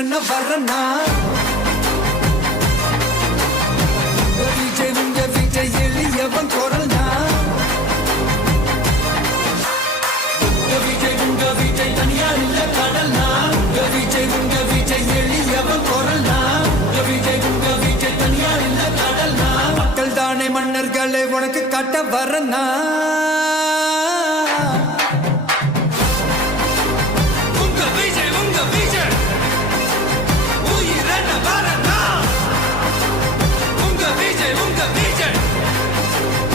என்ன வரனா விஜய் உங்க விஜய் எளியவன் குரல்னா விஜய் உங்க விஜய் தனியார் இல்ல கடல்னா விஜய் உங்க விஜய் எளியவன் குரல்னா விஜய் உங்க விஜய் தனியார் இல்ல கடல்னா மக்கள் தானே மன்னர்களே உனக்கு காட்ட வரனா